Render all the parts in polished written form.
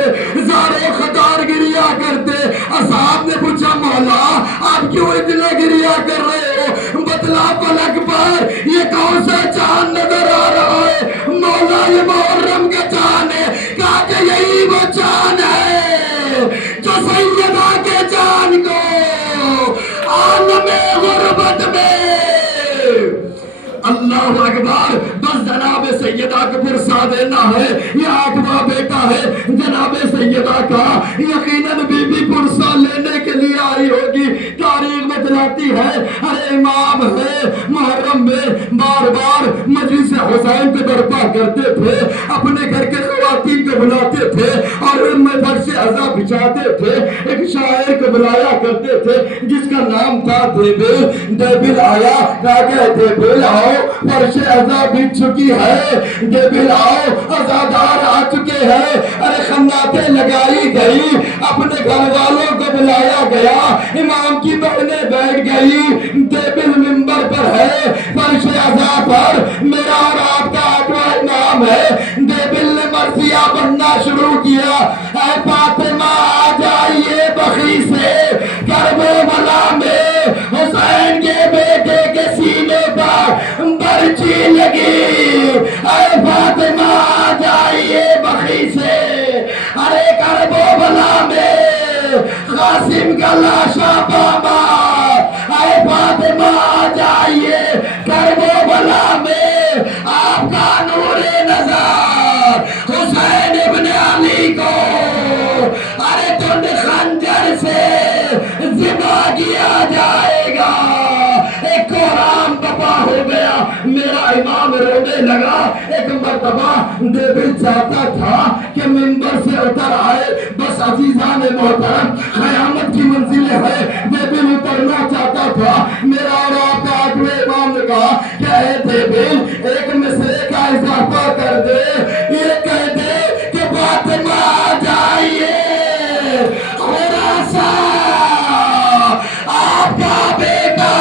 زارے خطار گریا کرتے. اصحاب نے پوچھا مولا آپ کیوں اتنا گریا کر رہے ہو؟ بتلا فلک پر یہ کون سا چاند نظر آ رہا ہے؟ مولا یہ محرم کا چاند ہے. کہا کہ یہی وہ چاند ہے جو سیدہ کے چاند کو عالم غربت میں. اللہ اکبر. بس جناب سیدہ کو پرسا دینا ہے. یہ آٹھواں بیٹا ہے جناب سیدہ کا. یقیناً بی بی پرسا لینے کے لیے آئی ہوگی. تاریخ بتلاتی ہے ارے امام ہے محرم میں بار بار مجلس حسین کو برپا کرتے تھے. اپنے گھر کے خواتین کو بلاتے تھے اور ان میں فرش عزا بچھاتے تھے. ایک شاعر کو بلایا کرتے تھے جس کا نام تھا دیبل. دیبل آیا کہا کہ دیبل آؤ فرش عزا بچھ چکی ہے. دیبل آؤ عزادار آ چکے ہیں. ارے خناتیں لگائی گئی. اپنے گھر والوں کو بلایا گیا. امام کی بہنیں بیٹھ گئی. دیبل منبر پر ہے فرش عزا پر. میرا اور آپ کا آٹھواں نام ہے. دیبل نے مرثیہ پڑھنا شروع کیا. اے فاطمہ آ جائیے بخی سے کربلا میں حسین کے بیٹے کے سینے پر برچی لگی. اے فاطمہ آ جائیے بخی سے ارے کربلا میں قاسم کا لاشا بابا. اے فاطمہ آ جائیے کربلا میں آپ کا نور نظر حسین ابن علی کو ارے تند خنجر سے ذبح کیا جائے گا. ایک قرآن بپا ہو گیا. میرا امام رونے لگا. ایک مرتبہ دیبل چاہتا تھا کہ منبر سے اتر آئے. بس عزیزان محترم قیامت کی منزلیں ہے. دیبل اترنا چاہتا تھا. میرا اور آپ کا آٹھویں امام نے کہا کہ اے دیبل ایک مصرے کا اضافہ کر دے. یہ کہہ دے کہ فاطمہ آ جائیے آپ کا بیٹا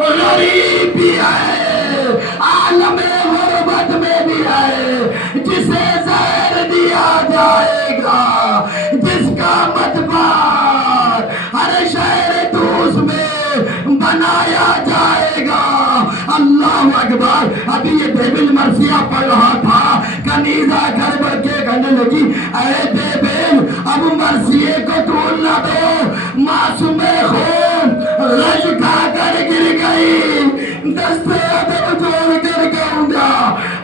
غریب بھی ہے عالم غربت میں بھی ہے. جسے زہر دیا جائے گا جس کا مدبار ہر شہر دوس میں بنایا جائے گا. اللہ اکبر. ابھی یہ دیبل مرثیہ پڑھ رہا تھا. کنیزہ گھر بڑھ کے کہنے لگی اے دیبل اب مرثیے کو طول نہ دو. معصوم خون رج کھا کر گر گئی. دستے ادب جوڑ کر کہوں گا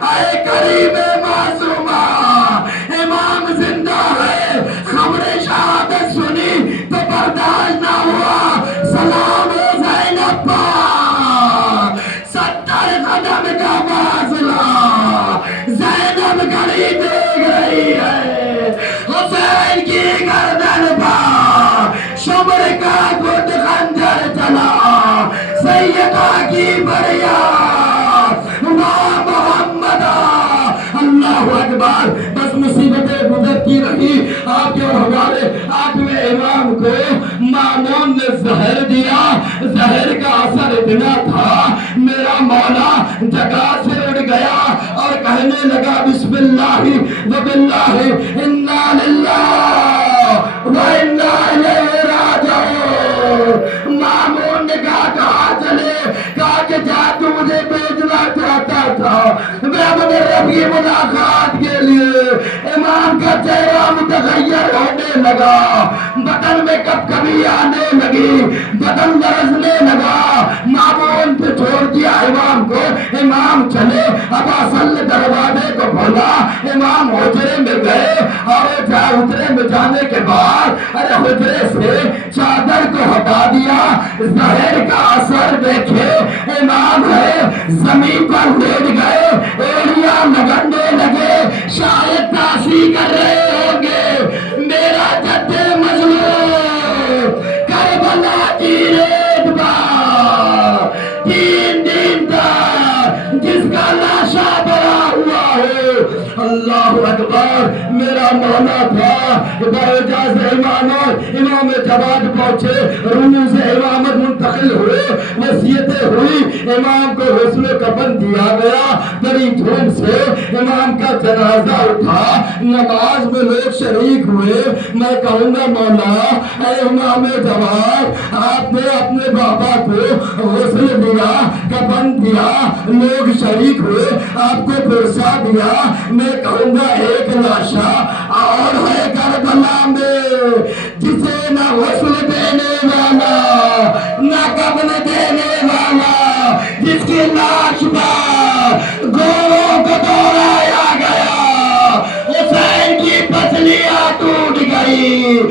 اے کریم معصومہ امام زندہ ہے. خبر شہادت سنی تو برداشت نہ ہوا. سلام زینب پاک 70 قدم کا فاصلہ زینب گھڑی دیکھ رہی ہے. حسین کی گردن پر شمر کا خود خنجر چلا. سیدہ کی فریاد ماں محمد. اللہ اکبر. بس مصیبتیں گزرتی رہی. آپ کے اور ہمارے آٹھویں امام کو مامون نے زہر دیا. زہر کا اثر اتنا تھا میرا مولا جگہ سے اڑ گیا اور کہنے لگا بسم اللہ و باللہ انا للہ و انا الیہ راجعون. مامون نے کہا چلے. کہا کہ جا تو مجھے بھیجنا چاہتا تھا میں اپنے رب کی ملاقات کے لیے. امام کا چہرہ متغیر ہونے لگا. بدن میں کب کبھی آنے لگی. بدن لرزنے لگا. مامون پہ چھوڑ دیا امام کو. امام چلے. ابا اصل دروازے کو کھولا. امام حجرے میں گئے اور حجرے میں جانے کے بعد ارے حجرے سے چادر کو ہٹا دیا. زہر کا اثر دیکھے امام ہے زمین پر لیٹ گئے. ایڑیاں لگڑنے لگے. شاید تاسی کر رہے ہوں گے میرا جد مظلوم کربلا کی ریت پر 3 دن تک جس کا لاشا بڑا ہوا ہے. اللہ اکبر. میرا مولا تھا باوجہ سے امام جواد پہنچے روم سے امامت منتقل ہوئے وصیتیں ہوئی امام کو غسل و کفن دیا گیا بڑی دھوم سے امام کا جنازہ اٹھا نماز میں لوگ شریک ہوئے میں کہوں گا مولا اے امام جواد آپ نے اپنے بابا کو غسل دیا کفن دیا لوگ شریک ہوئے آپ کو پرسا دیا میں کہوں گا ایک لاشا اور ہے کربلا میں جسے نہ غسل دینے والا نہ کفن دینے والا جس کی لاش پر گوروں کو دوڑایا گیا حسین کی پسلیاں ٹوٹ گئی